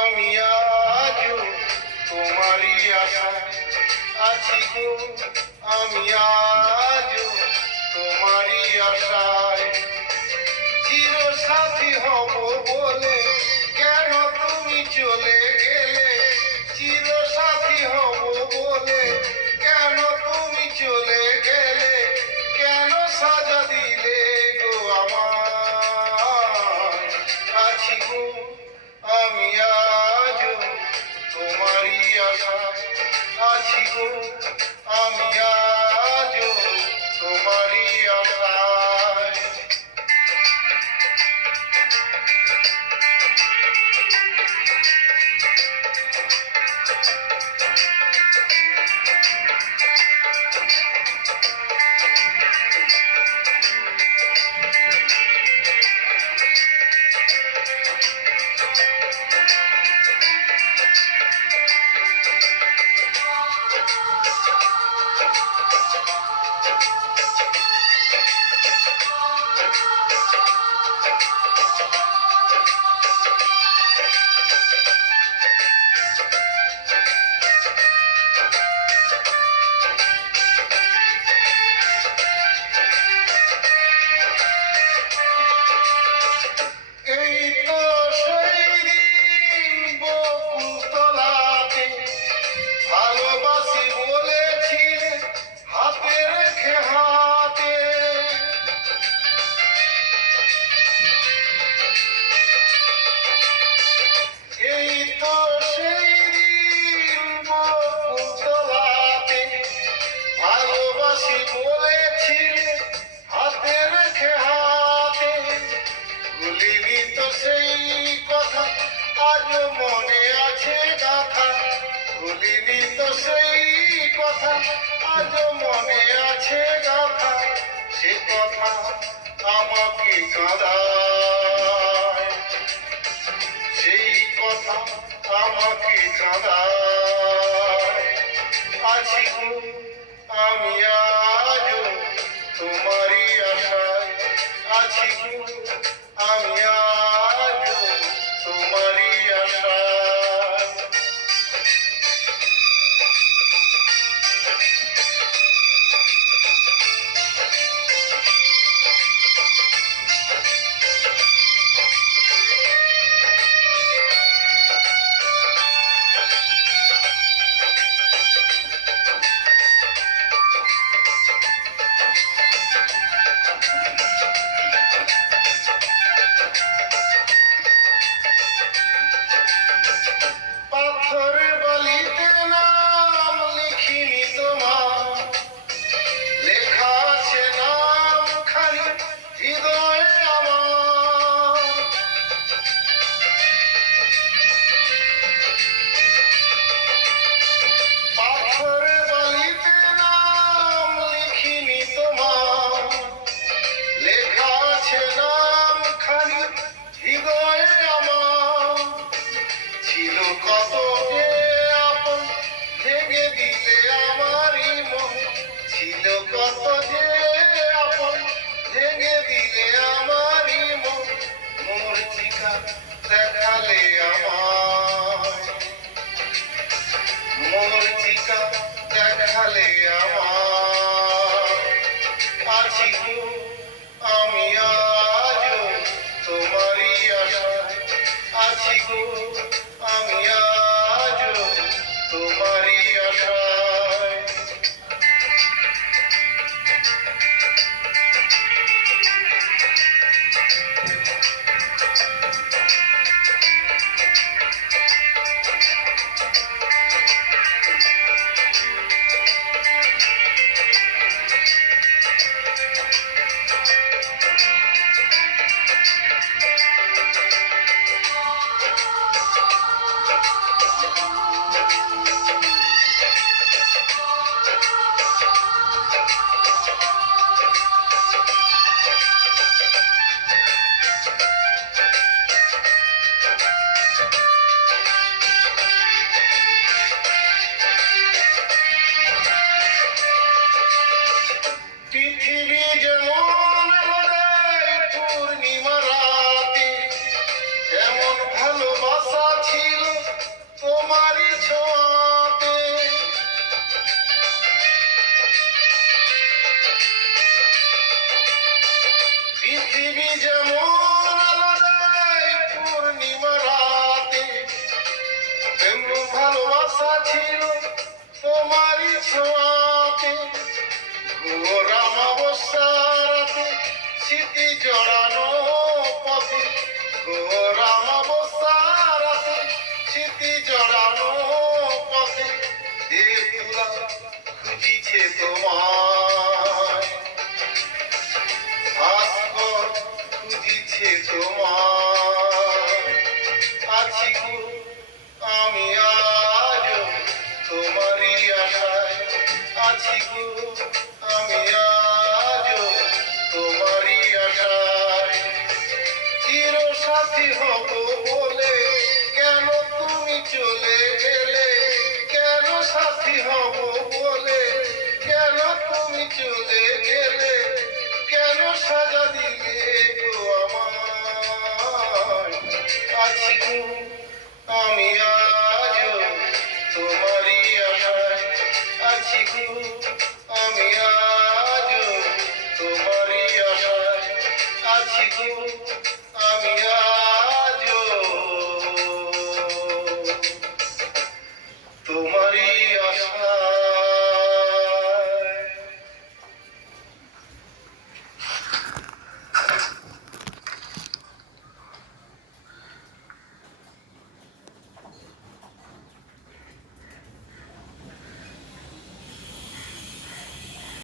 আমি আজও তোমারই আশায় আছি গো, আমি আজও তোমারই আশায়। চিরসাথী হব বলে কেন তুমি চলে গেলে, চিরসাথী হব বলে কেন তুমি চলে গেলে, কেন সাজা দিলে গো আমার। আছি গো আমি আজও তোমারই আশায় আছি গো, আমি আজও তোমারই আশায়। ভালোবাসি বলেছিলে হাতে রেখে হাতে, এই তো সেই দিন বকুলতলাতে ভালোবাসি বলেছিলে হাতে রেখে হাতে। ভুলিনি তো সেই কথা আজও মনে আছে গাথা, ভুলিনি তো সেই কথা আজও মনে আছে গাথা। সে কথা আমাকে কাঁদায়, সেই কথা আমাকে কাঁদায়। আছি গো আমি আজও তোমারই আশায় আছি গো, আমি আজও তোমারই আশায়। পাথরের বালিতে নাম লিখিনি তোমার, লেখা আছে নাম খানি হৃদয়ে আমার। পাথরের বালিতে নাম লিখিনি তোমার, লেখা আছে নাম খানি হৃদয়ে আমার। ছিল কত যে আপন ভেঙে দিলে আমারই মন, ছিল কত যে আপন ভেঙে দিলে আমারই মন। মূর্তিকা দেখালে আমায়, মূর্তিকা দেখালে আমায়। আছি গো আমি আজও তোমারই আশায় আছি গো, আমি আজও তোমারই আশায়। ঘোর অমাবস্যা রাতে স্মৃতি জড়ানো পথে, ঘোর অমাবস্যা রাতে স্মৃতি জড়ানো পথে, দেবদূলা খুঁজিছে তোমায়, ভাস্কর খুঁজিছে তোমায়। আছি গো আমি আজ তোমারই আশায়, আছি গো আমি আজ তোমারই আশায়। চির সাথী হব বলে কেন তুমি চলে গেলে, কেন সাথী হব বলে কেন তুমি চলে গেলে, কেন সাজা দিলে গো আমায়। আছি গো আমি আজ তোমারই আশায়, আছি গো আমি আজ